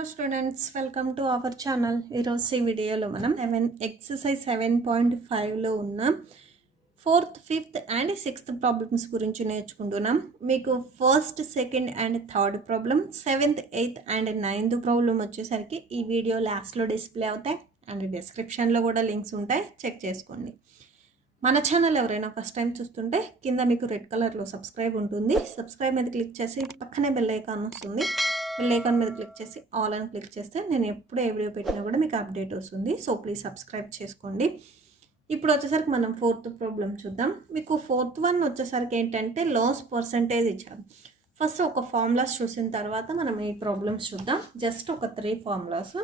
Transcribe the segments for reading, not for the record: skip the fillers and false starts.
Hello students, welcome to our channel. ఈరోజు ఈ వీడియోలో మనం ఎక్సర్సైజ్ 7.5లో ఉన్న 4th, 5th and 6th problems గురించి నేర్చుకుంటున్నాం. మీకు 1st, 2nd and 3rd problem, 7th, 8th and 9th problem వచ్చేసరికి ఈ వీడియో లాస్ట్లో డిస్ప్లే అవుతాయి అండ్ డిస్క్రిప్షన్లో కూడా లింక్స్ ఉంటాయి, చెక్ చేసుకోండి. మన ఛానల్ ఎవరైనా ఫస్ట్ టైం చూస్తుంటే కింద మీకు రెడ్ కలర్లో సబ్స్క్రైబ్ ఉంటుంది. సబ్స్క్రైబ్ మీద క్లిక్ చేసి పక్కనే బెల్ ఐకాన్ వస్తుంది. బెల్ ఐకాన్ మీద క్లిక్ చేసి ఆల్ అని క్లిక్ చేస్తే నేను ఎప్పుడు ఏ వీడియో పెట్టినా కూడా మీకు అప్డేట్ వస్తుంది. సో ప్లీజ్ సబ్స్క్రైబ్ చేసుకోండి. ఇప్పుడు వచ్చేసరికి మనం 4th ప్రాబ్లం చూద్దాం. మీకు 4th వన్ వచ్చేసరికి ఏంటంటే లాస్ పర్సంటేజ్ ఇచ్చారు. ఫస్ట్ ఒక ఫార్ములాస్ చూసిన తర్వాత మనం ఈ ప్రాబ్లమ్స్ చూద్దాం. జస్ట్ ఒక 3 ఫార్ములాస్.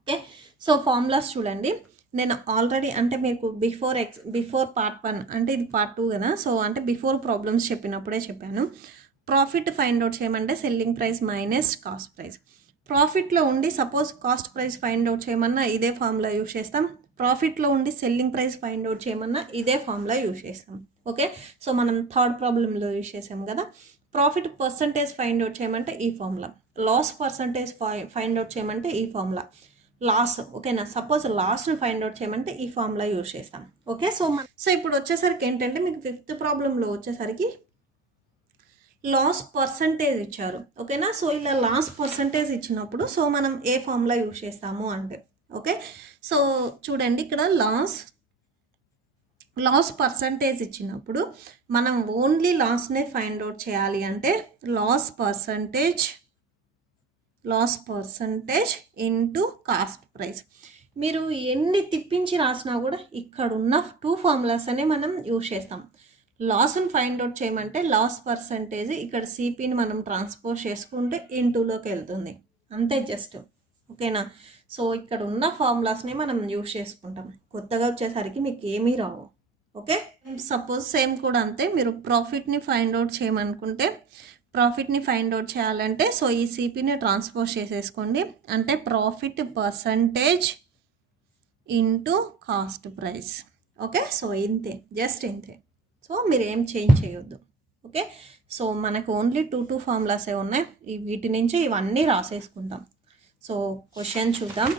ఓకే, సో ఫార్ములాస్ చూడండి. నేను ఆల్రెడీ అంటే మీకు బిఫోర్ పార్ట్ 1 అంటే ఇది పార్ట్ 2 కదా. సో అంటే బిఫోర్ ప్రాబ్లమ్స్ చెప్పినప్పుడే చెప్పాను. ప్రాఫిట్ ఫైండ్ అవుట్ చేయమంటే selling price minus cost price. ప్రాఫిట్లో ఉండి suppose cost price find out చేయమన్నా ఇదే ఫార్ములా యూజ్ చేస్తాం. ప్రాఫిట్లో ఉండి సెల్లింగ్ ప్రైస్ ఫైండ్ అవుట్ చేయమన్నా ఇదే ఫార్ములా యూజ్ చేస్తాం. ఓకే, సో మనం 3rd ప్రాబ్లంలో యూజ్ చేసాం కదా. ప్రాఫిట్ పర్సంటేజ్ ఫైండ్ అవుట్ చేయమంటే ఈ formula, loss percentage find out చేయమంటే ఈ ఫార్ములా, లాస్ ఓకేనా. సపోజ్ లాస్ని ఫైండ్ అవుట్ చేయమంటే ఈ ఫార్ములా యూజ్ చేస్తాం. ఓకే, సో ఇప్పుడు వచ్చేసరికి ఏంటంటే మీకు 5th ప్రాబ్లంలో వచ్చేసరికి లాస్ పర్సంటేజ్ ఇచ్చారు. ఓకేనా, సో ఇలా లాస్ పర్సంటేజ్ ఇచ్చినప్పుడు సో మనం ఏ ఫార్ములా యూజ్ చేస్తాము అంటే ఓకే, సో చూడండి ఇక్కడ లాస్ పర్సంటేజ్ ఇచ్చినప్పుడు మనం ఓన్లీ లాస్నే ఫైండ్ అవుట్ చేయాలి అంటే loss percentage into cost price. మీరు ఎన్ని తిప్పించి రాసినా కూడా ఇక్కడ ఉన్న 2 ఫార్ములాస్ అనే మనం యూజ్ చేస్తాం. లాస్ని ఫైండ్ అవుట్ చేయమంటే లాస్ పర్సంటేజ్, ఇక్కడ సిపిని మనం ట్రాన్స్పోజ్ చేసుకుంటే ఇంటూలోకి వెళ్తుంది అంతే జస్ట్. ఓకేనా, సో ఇక్కడ ఉన్న ఫార్ములాస్ని మనం యూజ్ చేసుకుంటాం. కొత్తగా వచ్చేసరికి మీకు ఏమీ రావు. ఓకే, సపోజ్ సేమ్ కూడా అంతే. మీరు ప్రాఫిట్ని ఫైండ్ అవుట్ చేయమనుకుంటే ప్రాఫిట్ని ఫైండ్ అవుట్ చేయాలంటే సో ఈ సిపిని ట్రాన్స్పోజ్ చేసేసుకోండి. అంటే profit percentage into cost price. Okay, so ఇంతే, జస్ట్ ఇంతే. సో మీరు ఏం చేంజ్ చేయొద్దు. ఓకే, సో మనకు ఓన్లీ 2 ఫార్ములాసే ఉన్నాయి. వీటి నుంచి ఇవన్నీ రాసేసుకుంటాం. సో క్వశ్చన్ చూద్దాం.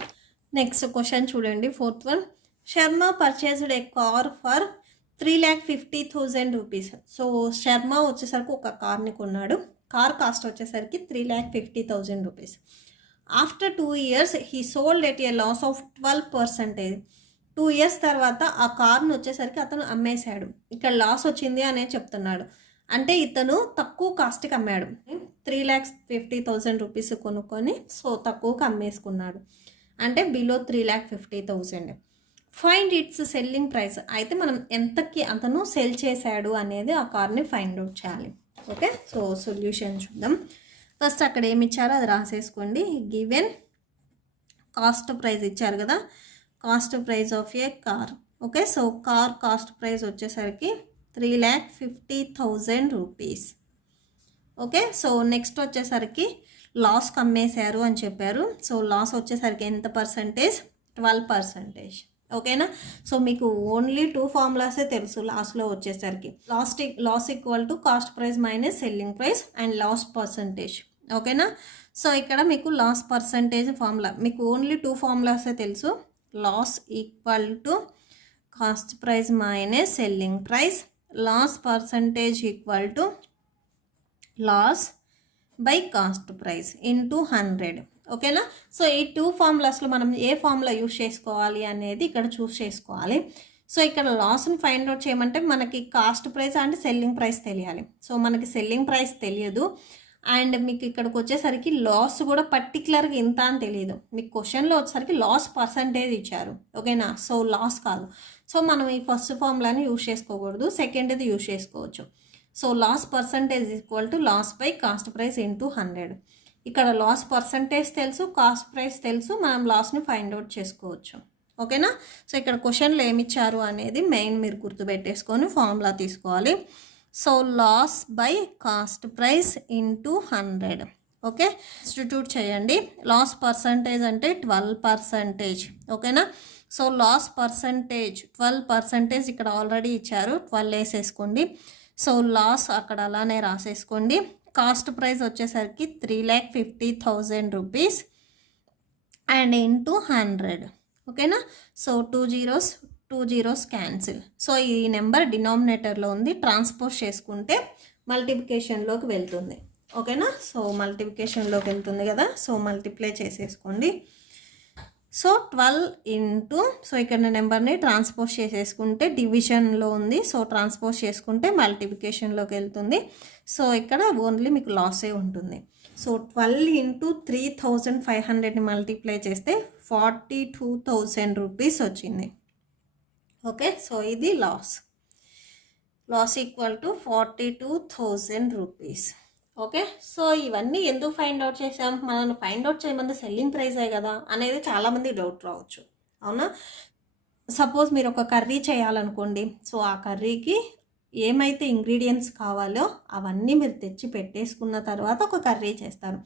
నెక్స్ట్ క్వశ్చన్ చూడండి, 4th one. Sharma purchased A car for 3,50,000 rupees. So Sharma వచ్చేసరికి ఒక కార్ని కొన్నాడు. కార్ కాస్ట్ వచ్చేసరికి 3,50,000 rupees. After 2 years he sold at a loss of 12%. 2 years తర్వాత ఆ కార్ను వచ్చేసరికి అతను అమ్మేశాడు. ఇక్కడ లాస్ వచ్చింది అనే చెప్తున్నాడు. అంటే ఇతను తక్కువ కాస్ట్కి అమ్మాడు. 3,50,000 రూపీస్ కొనుక్కొని సో తక్కువకి అమ్మేసుకున్నాడు. అంటే below 3,50,000. Find its selling price. అయితే మనం ఎంతకి అతను సెల్ చేశాడు అనేది ఆ కార్ని ఫైండ్ అవుట్ చేయాలి. ఓకే, సో సొల్యూషన్ చూద్దాం. ఫస్ట్ అక్కడ ఏమి ఇచ్చారో అది రాసేసుకోండి. గివెన్ కాస్ట్ ప్రైస్ ఇచ్చారు కదా, cost price of A car. Okay, so car cost price వచ్చేసరికి 3,50,000 రూపీస్. ఓకే, సో నెక్స్ట్ వచ్చేసరికి లాస్కి అమ్మేశారు అని చెప్పారు. సో లాస్ వచ్చేసరికి ఎంత పర్సంటేజ్? 12%. ఓకేనా, సో మీకు ఓన్లీ 2 ఫార్ములాసే తెలుసు లాస్లో వచ్చేసరికి. Loss equal to cost price minus selling price and loss percentage. ఓకేనా, సో ఇక్కడ మీకు లాస్ పర్సంటేజ్ ఫార్ములా మీకు ఓన్లీ 2 ఫార్ములాసే తెలుసు. Loss equal to cost price minus selling price, loss percentage equal to loss by cost price into 100. ఓకేనా, so ఈ 2 ఫార్ములాస్లో మనం ఏ formula use చేసుకోవాలి అనేది ఇక్కడ చూస్ చేసుకోవాలి. సో ఇక్కడ లాస్ని ఫైండ్ అవుట్ చేయమంటే మనకి cost price and selling price తెలియాలి. సో మనకి సెల్లింగ్ ప్రైస్ తెలియదు అండ్ మీకు ఇక్కడికి వచ్చేసరికి లాస్ కూడా పర్టికులర్గా ఇంత అని తెలియదు. మీకు క్వశ్చన్లో వచ్చేసరికి లాస్ పర్సంటేజ్ ఇచ్చారు. ఓకేనా, సో లాస్ కాదు. సో మనం ఈ ఫస్ట్ ఫార్ములాని యూజ్ చేసుకోకూడదు, సెకండ్ది యూజ్ చేసుకోవచ్చు. So loss percentage equal to loss by cost price into 100. ఇక్కడ లాస్ పర్సంటేజ్ తెలుసు, కాస్ట్ ప్రైస్ తెలుసు, మనం లాస్ని ఫైండ్ అవుట్ చేసుకోవచ్చు. ఓకేనా, సో ఇక్కడ క్వశ్చన్లో ఏమి ఇచ్చారు అనేది మెయిన్ మీరు గుర్తుపెట్టేసుకొని ఫార్ములా తీసుకోవాలి. So loss by cost price into 100. Okay, substitute చేయండి. లాస్ పర్సంటేజ్ అంటే 12%. ఓకేనా, సో లాస్ పర్సంటేజ్ 12% ఇక్కడ ఆల్రెడీ ఇచ్చారు, 12 వేసేసుకోండి. సో లాస్ అక్కడ అలానే రాసేసుకోండి. కాస్ట్ ప్రైస్ వచ్చేసరికి 3,50,000 రూపీస్ అండ్ ఇంటూ 100. ఓకేనా. So 2 zeros cancel. సో ఈ నెంబర్ డినామినేటర్లో ఉంది, ట్రాన్స్పోజ్ చేసుకుంటే మల్టిప్లికేషన్లోకి వెళ్తుంది. ఓకేనా. సో మల్టిప్లికేషన్లోకి వెళ్తుంది కదా, సో మల్టిప్లై చేసేసుకోండి. సో 12 ఇంటూ, సో ఇక్కడ నెంబర్ని ట్రాన్స్పోజ్ చేసేసుకుంటే డివిజన్లో ఉంది, సో ట్రాన్స్పోజ్ చేసుకుంటే మల్టిప్లికేషన్లోకి వెళ్తుంది. సో ఇక్కడ ఓన్లీ మీకు లాసే ఉంటుంది. సో 12 ఇంటూ 3,500ని మల్టిప్లై చేస్తే 42,000 రూపీస్ వచ్చింది. ఓకే. సో ఇది loss equal to 42,000 rupees. Okay. So ఇవన్నీ ఎందుకు ఫైండ్ అవుట్ చేసాం, మనం ఫైండ్ అవుట్ చేయమంది సెల్లింగ్ ప్రైజే కదా అనేది చాలామంది డౌట్ రావచ్చు. అవునా. సపోజ్ మీరు ఒక కర్రీ చేయాలనుకోండి, సో ఆ కర్రీకి ఏమైతే ఇంగ్రీడియంట్స్ కావాలో అవన్నీ మీరు తెచ్చి పెట్టేసుకున్న తర్వాత ఒక కర్రీ చేస్తారు.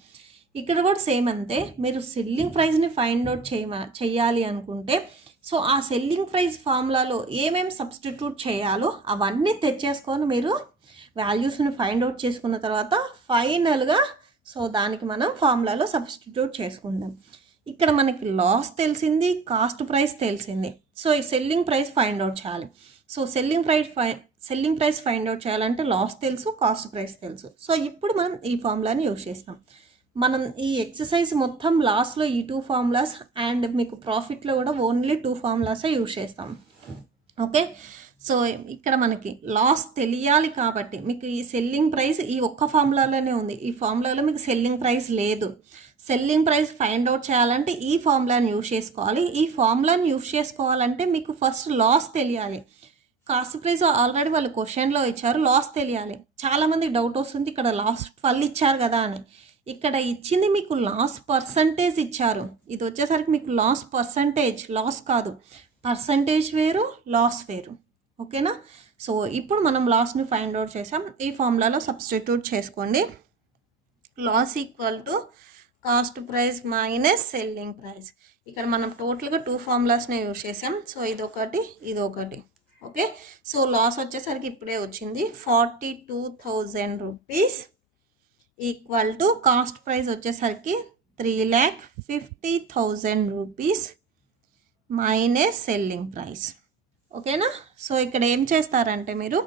ఇక్కడ కూడా సేమ్ అంతే, మీరు సెల్లింగ్ ప్రైస్ని ఫైండ్ అవుట్ చేయాలి అనుకుంటే సో ఆ సెల్లింగ్ ప్రైస్ ఫార్ములాలో ఏమేమి సబ్స్టిట్యూట్ చేయాలో అవన్నీ తెచ్చేసుకొని మీరు వాల్యూస్ని ఫైండ్ అవుట్ చేసుకున్న తర్వాత ఫైనల్గా సో దానికి మనం ఫార్ములాలో సబ్స్టిట్యూట్ చేసుకుంటాం. ఇక్కడ మనకి లాస్ తెలిసింది, కాస్ట్ ప్రైస్ తెలిసింది. సో ఈ సెల్లింగ్ ప్రైస్ ఫైండ్ అవుట్ చేయాలి. So selling price find out చేయాలంటే లాస్ తెలుసు, కాస్ట్ ప్రైస్ తెలుసు. సో ఇప్పుడు మనం ఈ ఫార్ములాని యూజ్ చేస్తాం. మనం ఈ ఎక్సర్సైజ్ మొత్తం లాస్లో ఈ 2 ఫార్ములాస్ అండ్ మీకు ప్రాఫిట్లో కూడా ఓన్లీ 2 ఫార్ములాసే యూజ్ చేస్తాం. ఓకే. సో ఇక్కడ మనకి లాస్ తెలియాలి కాబట్టి మీకు ఈ సెల్లింగ్ ప్రైస్ ఈ ఒక్క ఫార్ములాలోనే ఉంది. ఈ ఫార్ములాలో మీకు సెల్లింగ్ ప్రైస్ లేదు. సెల్లింగ్ ప్రైస్ ఫైండ్ అవుట్ చేయాలంటే ఈ ఫార్ములాని యూజ్ చేసుకోవాలి. ఈ ఫార్ములాని యూజ్ చేసుకోవాలంటే మీకు ఫస్ట్ లాస్ తెలియాలి. కాస్ట్ ప్రైస్ ఆల్రెడీ వాళ్ళు క్వశ్చన్లో ఇచ్చారు, లాస్ తెలియాలి. చాలామంది డౌట్ వస్తుంది ఇక్కడ లాస్ 12 ఇచ్చారు కదా అని. ఇక్కడ ఇచ్చింది మీకు లాస్ పర్సంటేజ్ ఇచ్చారు. ఇది వచ్చేసరికి మీకు లాస్ పర్సంటేజ్, లాస్ కాదు. పర్సంటేజ్ వేరు, లాస్ వేరు. ఓకేనా. సో ఇప్పుడు మనం లాస్ని ఫైండ్ అవుట్ చేసాం. ఈ ఫార్ములాలో సబ్స్టిట్యూట్ చేసుకోండి. Loss equal to cost price minus selling price. ఇక్కడ మనం టోటల్గా 2 ఫార్ములాస్నే యూజ్ చేసాం. సో ఇదొకటి, ఇదొకటి. ఓకే. సో లాస్ వచ్చేసరికి ఇప్పుడే వచ్చింది 42,000 rupees equal to cost price వచ్చేసరికి 3,50,000 రూపీస్ మైనస్ సెల్లింగ్ ప్రైస్. ఓకేనా. సో ఇక్కడ ఏం చేస్తారంటే మీరు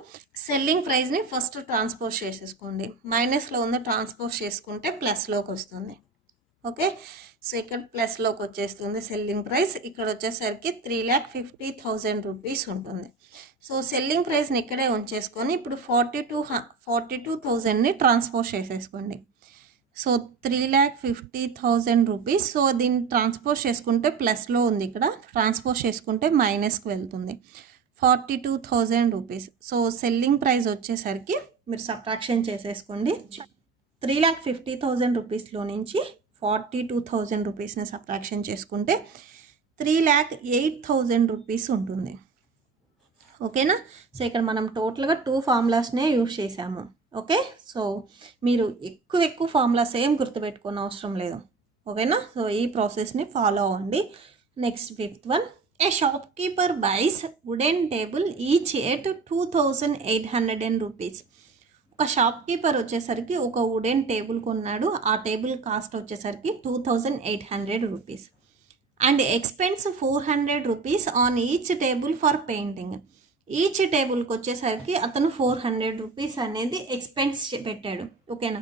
సెల్లింగ్ ప్రైస్ని ఫస్ట్ ట్రాన్స్పోజ్ చేసేసుకోండి. మైనస్లో ఉంది, ట్రాన్స్పోజ్ చేసుకుంటే ప్లస్లోకి వస్తుంది. ఓకే. సో ఇక్కడ ప్లస్లోకి వచ్చేస్తుంది సెల్లింగ్ ప్రైస్. ఇక్కడ వచ్చేసరికి 3,50,000 రూపీస్ ఉంటుంది. సో సెల్లింగ్ ప్రైస్ని ఇక్కడే ఉంచేసుకొని ఇప్పుడు 42,000ని ట్రాన్స్పోజ్ చేసేసుకోండి. So 3,50,000 rupees. సో దీన్ని ట్రాన్స్పోజ్ చేసుకుంటే ప్లస్లో ఉంది, ఇక్కడ ట్రాన్స్పోజ్ చేసుకుంటే మైనస్కి వెళ్తుంది. 42,000 రూపీస్. సో సెల్లింగ్ ప్రైస్ వచ్చేసరికి మీరు సబ్ట్రాక్షన్ చేసేసుకోండి. 3,50,000 రూపీస్లో నుంచి 42,000 రూపీస్ని సబ్ట్రాక్షన్ చేసుకుంటే 3,08,000 రూపీస్ ఉంటుంది. ఓకేనా. సో ఇక్కడ మనం టోటల్గా 2 ఫార్ములాస్నే యూజ్ చేసాము. ఓకే. సో మీరు ఎక్కువ ఫార్ములాస్ ఏం గుర్తుపెట్టుకోని అవసరం లేదు. ఓకేనా. సో ఈ ప్రాసెస్ని ఫాలో అవ్వండి. Next 5th one, a shopkeeper buys wooden table each at 2,800 rupees. ఒక షాప్ కీపర్ వచ్చేసరికి ఒక వుడెన్ టేబుల్ కొన్నాడు. ఆ టేబుల్ కాస్ట్ వచ్చేసరికి 2,800 rupees and expense 400 rupees on each table for painting. Each టేబుల్కి వచ్చేసరికి అతను 400 రూపీస్ అనేది ఎక్స్పెన్స్ పెట్టాడు. ఓకేనా.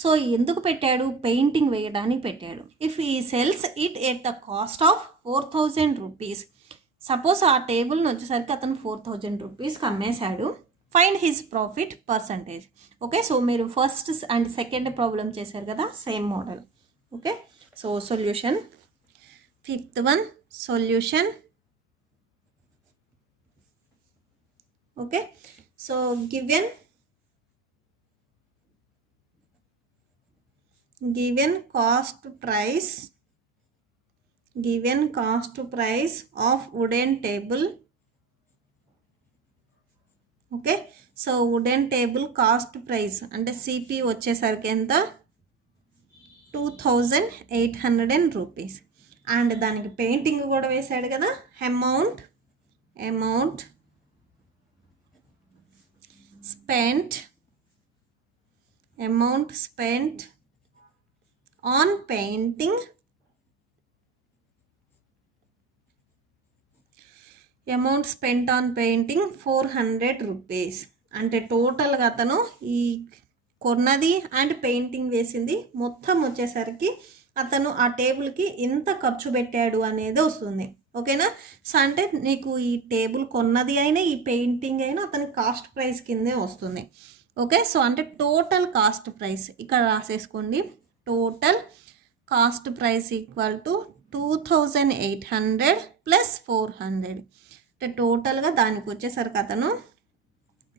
సో ఎందుకు పెట్టాడు, పెయింటింగ్ వేయడానికి పెట్టాడు. If he sells it at the cost of 4,000 rupees. Suppose ఆ టేబుల్ని వచ్చేసరికి అతను 4,000 రూపీస్కి అమ్మేశాడు. Find his profit percentage. Okay. So మీరు ఫస్ట్ అండ్ సెకండ్ ప్రాబ్లం చేశారు కదా, same model. Okay. So solution 5th one, solution. Okay, so given cost price of wooden table. Okay, so wooden table cost price అంటే CP వచ్చేసరికి ఎంత 2,800 rupees and దానికి painting కూడా వేసాడు కదా. Amount spent amount spent on painting, amount spent on painting 400 rupees. అంటే టోటల్గా అతను ఈ కొన్నది అండ్ పెయింటింగ్ వేసింది మొత్తం వచ్చేసరికి అతను ఆ టేబుల్కి ఎంత ఖర్చు పెట్టాడు అనేది వస్తుంది. ఓకేనా? సో అంటే నీకు ఈ టేబుల్ కొన్నది అయినా ఈ పెయింటింగ్ అయినా అతని కాస్ట్ ప్రైస్ కిందే వస్తుంది. ఓకే, సో అంటే టోటల్ కాస్ట్ ప్రైస్ ఇక్కడ రాసేసుకోండి. Total cost price equal to 2800 plus 400. అంటే టోటల్గా దానికి వచ్చేసరికి అతను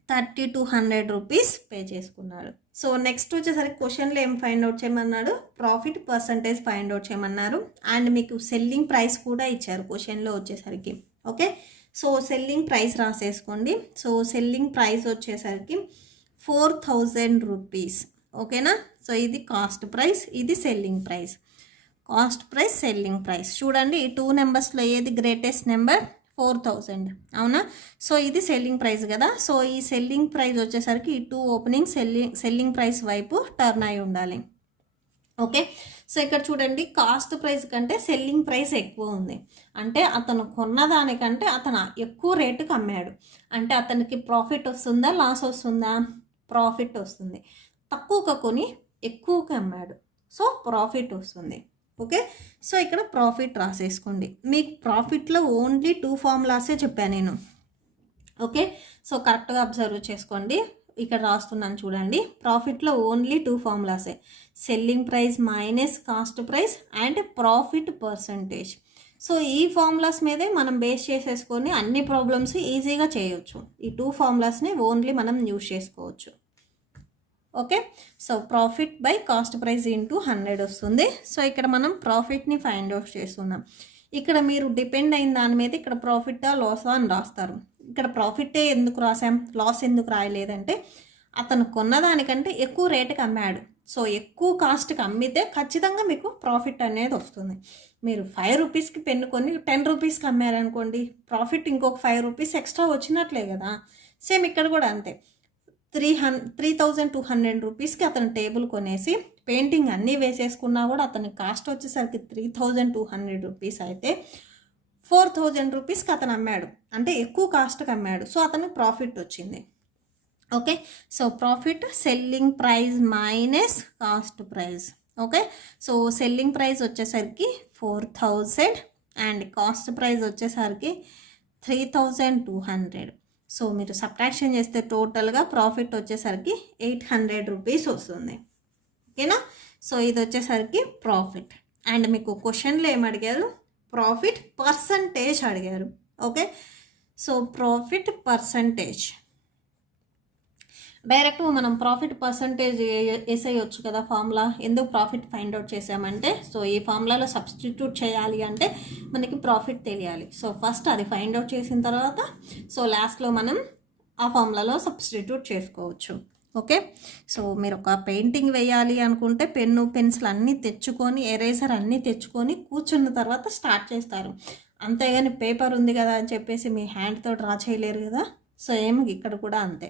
3200 రూపీస్ పే చేసుకున్నాడు. సో నెక్స్ట్ వచ్చేసరికి క్వశ్చన్లో ఏం ఫైండ్ అవుట్ చేయమన్నాడు? ప్రాఫిట్ పర్సంటేజ్ ఫైండ్ అవుట్ చేయమన్నారు. అండ్ మీకు సెల్లింగ్ ప్రైస్ కూడా ఇచ్చారు క్వశ్చన్లో వచ్చేసరికి. ఓకే, సో సెల్లింగ్ ప్రైస్ రాసేసుకోండి. సో సెల్లింగ్ ప్రైస్ వచ్చేసరికి 4000 రూపీస్. ఓకేనా? సో ఇది కాస్ట్ ప్రైస్, ఇది selling price. Cost price, selling price. చూడండి ఈ 2 నెంబర్స్లో ఏది గ్రేటెస్ట్ నెంబర్? 4000. అవునా? సో ఇది సెల్లింగ్ ప్రైస్ కదా. సో ఈ సెల్లింగ్ ప్రైస్ వచ్చేసరికి ఈ 2 ఓపెనింగ్ సెల్లింగ్ ప్రైస్ వైపు టర్న్ అయి ఉండాలి. ఓకే, సో ఇక్కడ చూడండి కాస్ట్ ప్రైస్ కంటే సెల్లింగ్ ప్రైస్ ఎక్కువ ఉంది. అంటే అతను కొన్నదానికంటే అతను ఎక్కువ రేటుకి అమ్మాడు. అంటే అతనికి ప్రాఫిట్ వస్తుందా, లాస్ వస్తుందా? ప్రాఫిట్ వస్తుంది. తక్కువగా కొని ఎక్కువగా అమ్మాడు, సో ప్రాఫిట్ వస్తుంది. ఓకే, సో ఇక్కడ ప్రాఫిట్ రాసేసుకోండి. మీకు ప్రాఫిట్లో ఓన్లీ 2 ఫార్ములాసే చెప్పాను నేను. ఓకే, సో కరెక్ట్గా అబ్జర్వ్ చేసుకోండి. ఇక్కడ రాస్తున్నాను చూడండి. ప్రాఫిట్లో ఓన్లీ 2 ఫార్ములాసే, selling price minus cost price and profit percentage. So ఈ ఫార్ములాస్ మీదే మనం బేస్ చేసేసుకొని అన్ని ప్రాబ్లమ్స్ ఈజీగా చేయొచ్చు. ఈ 2 ఫార్ములాస్ని ఓన్లీ మనం యూజ్ చేసుకోవచ్చు. Okay, so profit by cost price into 100 వస్తుంది. సో ఇక్కడ మనం ప్రాఫిట్ని ఫైండ్ అవుట్ చేస్తున్నాం. ఇక్కడ మీరు డిపెండ్ అయిన దాని మీద ఇక్కడ ప్రాఫిటా లాసా అని రాస్తారు. ఇక్కడ ప్రాఫిటే ఎందుకు రాసాం, లాస్ ఎందుకు రాయలేదంటే అతను కొన్నదానికంటే ఎక్కువ రేటుకి అమ్మాడు. సో ఎక్కువ కాస్ట్కి అమ్మితే ఖచ్చితంగా మీకు ప్రాఫిట్ అనేది వస్తుంది. మీరు 5 రూపీస్కి పెన్ను కొని 10 రూపీస్కి అమ్మారనుకోండి, ప్రాఫిట్ ఇంకొక 5 రూపీస్ ఎక్స్ట్రా వచ్చినట్లే కదా. సేమ్ ఇక్కడ కూడా అంతే. 3200 రూపీస్కి అతను టేబుల్ కొనేసి పెయింటింగ్ అన్నీ వేసేసుకున్నా కూడా అతని కాస్ట్ వచ్చేసరికి 3200 రూపీస్ అయితే 4000 రూపీస్కి అతను అమ్మాడు. అంటే ఎక్కువ కాస్ట్కి అమ్మాడు, సో అతనికి ప్రాఫిట్ వచ్చింది. Okay, so profit selling price minus cost price. Okay, so selling price వచ్చేసరికి 4000 అండ్ కాస్ట్ ప్రైస్ వచ్చేసరికి 3200. సో మీరు సబ్ట్రాక్షన్ చేస్తే టోటల్గా ప్రాఫిట్ వచ్చేసరికి 800 రూపీస్ వస్తుంది. ఓకేనా? సో ఇది వచ్చేసరికి ప్రాఫిట్. అండ్ మీకు క్వశ్చన్లో ఏం అడిగారు? ప్రాఫిట్ పర్సంటేజ్ అడిగారు. Okay, so profit percentage direct మనం ప్రాఫిట్ పర్సంటేజ్ వేసేయచ్చు కదా ఫార్ములా. ఎందుకు ప్రాఫిట్ ఫైండ్ అవుట్ చేసామంటే, సో ఈ ఫార్ములాలో సబ్స్టిట్యూట్ చేయాలి అంటే మనకి ప్రాఫిట్ తెలియాలి. సో ఫస్ట్ అది ఫైండ్ అవుట్ చేసిన తర్వాత సో లాస్ట్లో మనం ఆ ఫార్ములాలో సబ్స్టిట్యూట్ చేసుకోవచ్చు. ఓకే, సో మీరు ఒక పెయింటింగ్ వేయాలి అనుకుంటే పెన్ను పెన్సిల్ అన్నీ తెచ్చుకొని ఎరేజర్ అన్నీ తెచ్చుకొని కూర్చున్న తర్వాత స్టార్ట్ చేస్తారు. అంతేగాని పేపర్ ఉంది కదా అని చెప్పేసి మీ హ్యాండ్తో డ్రా చేయలేరు కదా. సో ఏమి ఇక్కడ కూడా అంతే.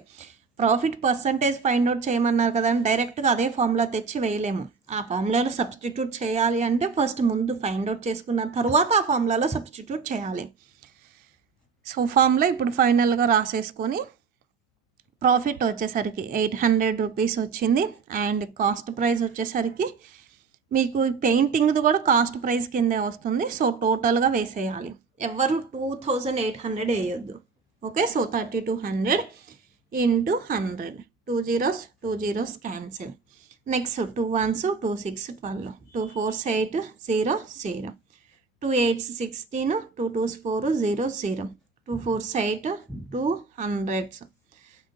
ప్రాఫిట్ పర్సంటేజ్ ఫైండ్ అవుట్ చేయమన్నారు కదా అని డైరెక్ట్గా అదే ఫార్ములా తెచ్చి వేయలేము. ఆ ఫార్ములాలో సబ్స్టిట్యూట్ చేయాలి అంటే ఫస్ట్ ముందు ఫైండ్ అవుట్ చేసుకున్న తర్వాత ఆ ఫార్ములాలో సబ్స్టిట్యూట్ చేయాలి. సో ఫార్ములా ఇప్పుడు ఫైనల్గా రాసేసుకొని ప్రాఫిట్ వచ్చేసరికి 800 రూపీస్ వచ్చింది. అండ్ కాస్ట్ ప్రైస్ వచ్చేసరికి మీకు పెయింటింగ్ది కూడా కాస్ట్ ప్రైస్ కిందే వస్తుంది. సో టోటల్గా వేసేయాలి. ఎవరు 2800 వేయొద్దు. Okay, so 3200 into 100. 2 zeros 2 zeros cancel. Next 2 ones 2 6 12, 2 4s 8 0 0, 2 8s 16, 2 2s 4 0 0, 2 4s 8 2 hundreds.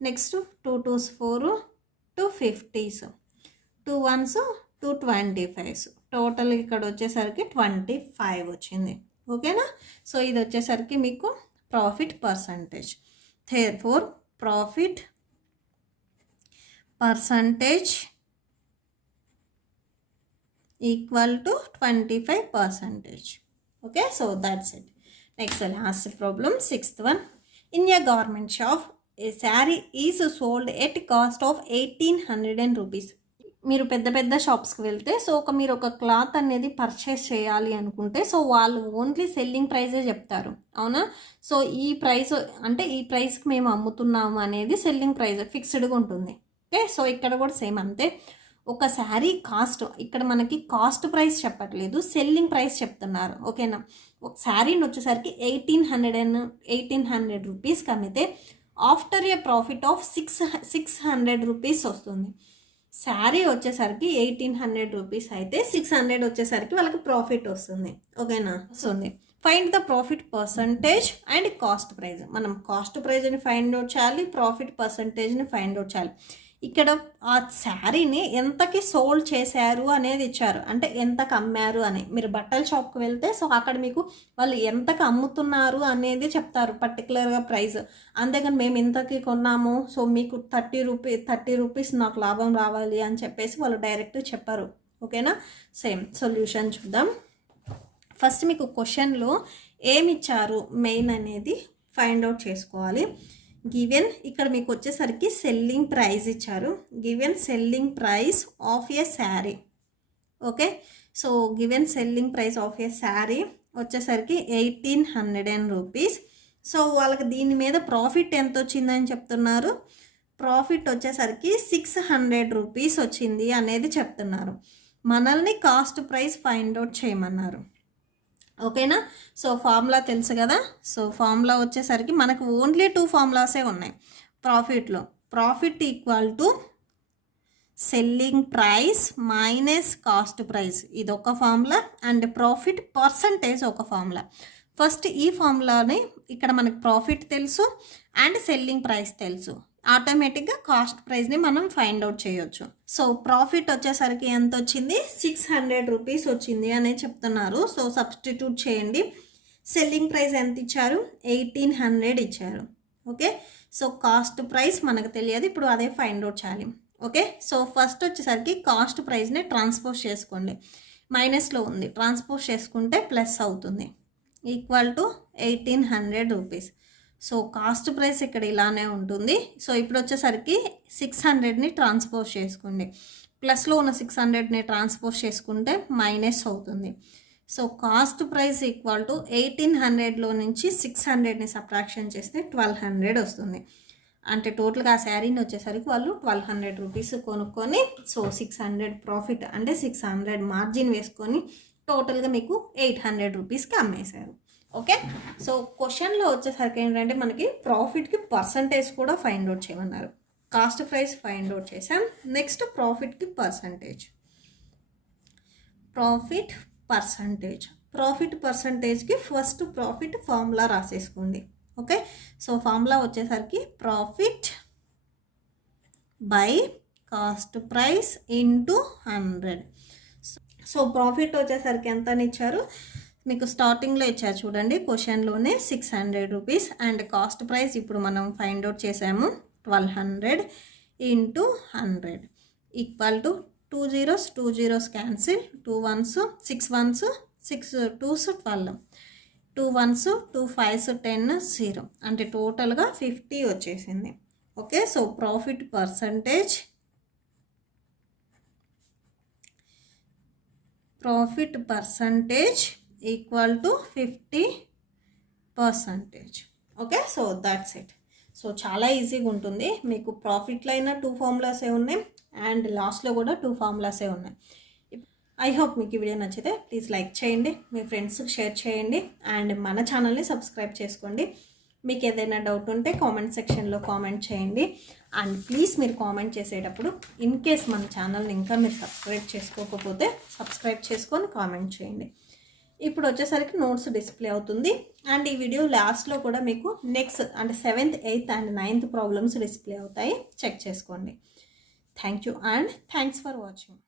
Next 2 2s 4 2 50s, 2 1s 2 25s. Total ఇక్కడ వచ్చేసరికి 25 వచ్చింది. ఓకేనా? సో ఇది వచ్చేసరికి మీకు profit percentage. Therefore profit percentage equal to 25%. Okay, so that's it. Next last problem, 6th one. In a garment shop, a saree is sold at cost of 1800 rupees. మీరు పెద్ద పెద్ద షాప్స్కి వెళ్తే సో మీరు ఒక క్లాత్ అనేది పర్చేస్ చేయాలి అనుకుంటే so వాళ్ళు ఓన్లీ సెల్లింగ్ ప్రైజే చెప్తారు, అవునా. సో ఈ ప్రైస్ అంటే ఈ ప్రైస్కి మేము అమ్ముతున్నాము అనేది సెల్లింగ్ ప్రైస్ ఫిక్స్డ్గా ఉంటుంది. ఓకే, సో ఇక్కడ కూడా సేమ్ అంతే. ఒక శారీ కాస్ట్ ఇక్కడ మనకి కాస్ట్ ప్రైస్ చెప్పట్లేదు, సెల్లింగ్ ప్రైస్ చెప్తున్నారు. ఓకేనా, ఒక శారీని వచ్చేసరికి 1800 రూపీస్కి అమ్మితే after A profit of 600 rupees వస్తుంది. శారీ వచ్చేసరికి 1800 రూపీస్ అయితే 600 వచ్చేసరికి వాళ్ళకి ప్రాఫిట్ వస్తుంది. ఓకేనా, వస్తుంది. Find the profit percentage and cost praise. మనం కాస్ట్ ప్రైజ్ని ఫైండ్ అవుట్ చేయాలి, ప్రాఫిట్ పర్సంటేజ్ని ఫైండ్ అవుట్ చేయాలి. ఇక్కడ ఆ శారీని ఎంతకి సోల్డ్ చేశారు అనేది ఇచ్చారు, అంటే ఎంతకు అమ్మారు అని. మీరు బట్టల షాప్కి వెళ్తే సో అక్కడ మీకు వాళ్ళు ఎంతకు అమ్ముతున్నారు అనేది చెప్తారు పర్టికులర్గా ప్రైస్. అంతేగాని మేము ఇంతకి కొన్నాము సో మీకు 30 రూపీస్ నాకు లాభం రావాలి అని చెప్పేసి వాళ్ళు డైరెక్ట్ చెప్పారు. ఓకేనా, సేమ్ సొల్యూషన్ చూద్దాం. ఫస్ట్ మీకు క్వశ్చన్లో ఏమి ఇచ్చారు మెయిన్ అనేది ఫైండ్ అవుట్ చేసుకోవాలి. గివెన్ ఇక్కడ మీకు వచ్చేసరికి సెల్లింగ్ ప్రైస్ ఇచ్చారు, given selling price of a sari. Okay, so given selling price of a sari వచ్చేసరికి 1800 రూపీస్. సో వాళ్ళకి దీని మీద ప్రాఫిట్ ఎంత వచ్చిందని చెప్తున్నారు, ప్రాఫిట్ వచ్చేసరికి 600 రూపీస్ వచ్చింది అనేది చెప్తున్నారు. మనల్ని కాస్ట్ ప్రైస్ ఫైండ్ అవుట్ చేయమన్నారు. ఓకేనా, సో ఫార్ములా తెలుసు కదా. సో ఫార్ములా వచ్చేసరికి మనకు ఓన్లీ 2 ఫార్ములాసే ఉన్నాయి ప్రాఫిట్లో. Profit equal to selling price minus cost price, ఇది ఒక ఫార్ములా. అండ్ ప్రాఫిట్ పర్సంటేజ్ ఒక ఫార్ములా. ఫస్ట్ ఈ ఫార్ములాని ఇక్కడ మనకు ప్రాఫిట్ తెలుసు అండ్ సెల్లింగ్ ప్రైస్ తెలుసు, ఆటోమేటిక్గా కాస్ట్ ప్రైస్ని మనం ఫైండ్ అవుట్ చేయొచ్చు. సో ప్రాఫిట్ వచ్చేసరికి ఎంత వచ్చింది, 600 రూపీస్ వచ్చింది అని చెప్తున్నారు. సో సబ్స్టిట్యూట్ చేయండి. సెల్లింగ్ ప్రైస్ ఎంత ఇచ్చారు, 1800 ఇచ్చారు. ఓకే, సో కాస్ట్ ప్రైస్ మనకు తెలియదు, ఇప్పుడు అదే ఫైండ్ అవుట్ చేయాలి. ఓకే, సో ఫస్ట్ వచ్చేసరికి కాస్ట్ ప్రైస్ని ట్రాన్స్పోజ్ చేసుకోండి. మైనస్లో ఉంది, ట్రాన్స్పోజ్ చేసుకుంటే ప్లస్ అవుతుంది. Equal to 1800 rupees. So cost price ఇక్కడ ఇలానే ఉంటుంది. సో ఇప్పుడు వచ్చేసరికి 600ని ట్రాన్స్పోజ్ చేసుకోండి. ప్లస్లో ఉన్న 600ని ట్రాన్స్పోజ్ చేసుకుంటే మైనస్ అవుతుంది. So cost price equal to 1800లో నుంచి 600ని సబ్ట్రాక్షన్ చేస్తే 1200 వస్తుంది. అంటే టోటల్గా ఆ శారీని వచ్చేసరికి వాళ్ళు 1200 రూపీస్ కొనుక్కొని సో 600 ప్రాఫిట్ అంటే 600 మార్జిన్ వేసుకొని టోటల్గా మీకు 800 రూపీస్కి అమ్మేశారు. ఓకే, సో క్వశ్చన్లో వచ్చేసరికి ఏంటంటే మనకి ప్రాఫిట్కి పర్సంటేజ్ కూడా ఫైండ్ అవుట్ చేయమన్నారు. కాస్ట్ ప్రైస్ ఫైండ్ అవుట్ చేసాం, నెక్స్ట్ ప్రాఫిట్కి పర్సంటేజ్. ప్రాఫిట్ పర్సంటేజ్కి ఫస్ట్ ప్రాఫిట్ ఫార్ములా రాసేసుకోండి. ఓకే, సో ఫార్ములా వచ్చేసరికి profit by cost price into 100. So profit వచ్చేసరికి ఎంత అని ఇచ్చారు మీకు స్టార్టింగ్లో ఇచ్చారు చూడండి క్వశ్చన్లోనే 600 రూపీస్. అండ్ కాస్ట్ ప్రైస్ ఇప్పుడు మనం ఫైండ్ అవుట్ చేసాము 1200 into 100 equal to 2 zeros cancel, 2 1s 6 1s 6 2s 12, 2 1s 2 5s 10 0 అంటే టోటల్గా 50 వచ్చేసింది. Okay, so profit percentage equal to 50%. Okay, so that's it. So చాలా ఈజీగా ఉంటుంది. మీకు ప్రాఫిట్లో అయినా 2 ఫార్ములాసే ఉన్నాయి అండ్ లాస్ట్లో కూడా 2 ఫార్ములాసే ఉన్నాయి. ఐ హోప్ మీకు ఈ వీడియో నచ్చితే ప్లీజ్ లైక్ చేయండి, మీ ఫ్రెండ్స్కి షేర్ చేయండి అండ్ మన ఛానల్ని సబ్స్క్రైబ్ చేసుకోండి. మీకు ఏదైనా డౌట్ ఉంటే కామెంట్ సెక్షన్లో కామెంట్ చేయండి. అండ్ ప్లీజ్ మీరు కామెంట్ చేసేటప్పుడు ఇన్ కేస్ మన ఛానల్ని ఇంకా మీరు సబ్స్క్రైబ్ చేసుకోకపోతే సబ్స్క్రైబ్ చేసుకొని కామెంట్ చేయండి. ఇప్పుడు వచ్చేసరికి నోట్స్ డిస్ప్లే అవుతుంది అండ్ ఈ వీడియో లాస్ట్లో కూడా మీకు నెక్స్ట్ అంటే 7th 8th and 9th problems display అవుతాయి, చెక్ చేసుకోండి. Thank you and thanks for watching.